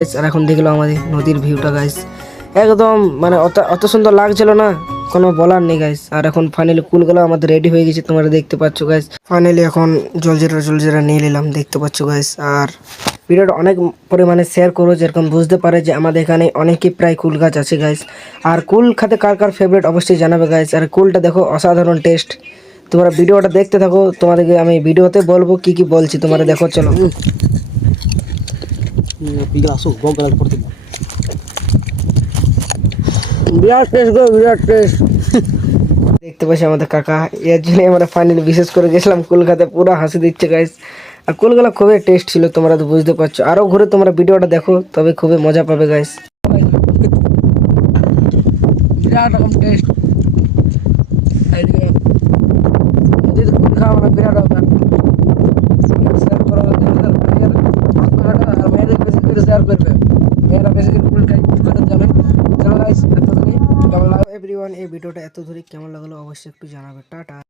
আর এখন দেখলো আমাদের নদীর ভিউটা গাইস, একদম মানে অত সুন্দর লাগছিল না, কোনো বলার নেই গাইস। আর এখন ফাইনালি কুলগুলো আমাদের রেডি হয়ে গেছে, তোমরা দেখতে পাচ্ছ গাইস। ফাইনালি এখন জলজিরা নিয়ে নিলাম, দেখতে পাচ্ছ গাইস। আর ভিডিওটা অনেক পরিমাণে শেয়ার করো, যেরকম বুঝতে পারে যে আমাদের এখানে অনেকই প্রায় কুল গাছ আছে গাইস। আর কুল খাতে কার কার ফেভারিট অবশ্যই জানাবে গাইস। আর কুলটা দেখো অসাধারণ টেস্ট, তোমরা ভিডিওটা দেখতে থাকো, তোমাদেরকে আমি ভিডিওতে বলবো কি কি বলছি, তোমরা দেখো চলো। বিরাট টেস্ট গো, বিরাট টেস্ট। দেখতে পাচ্ছি আমাদের কাকা, এর জন্য আমরা ফাইনালি বিশেষ করে গেছিলাম কলকাতা, পুরো হাসি দিচ্ছে গাইস। আর কুলগুলো খুবই টেস্ট ছিল, তোমরা তো বুঝতে পারছো। আরো ঘুরে তোমরা ভিডিওটা দেখো, তবে খুবই মজা পাবে গাইস। বিরাট রকম টেস্ট, কুল খাওয়া মানে বিরাট ব্যাপার। শেয়ার করো, আর মেয়েদের বেশি করে শেয়ার করবে, মেয়েরা বেশি করে কুল খাই যাবে। চলো গাইস, এতদিনই কেমন লাগলো এভরিওয়ান, এই ভিডিওটা এত ধরে কেমন লাগলো অবশ্যই একটু জানাবে। টাটা।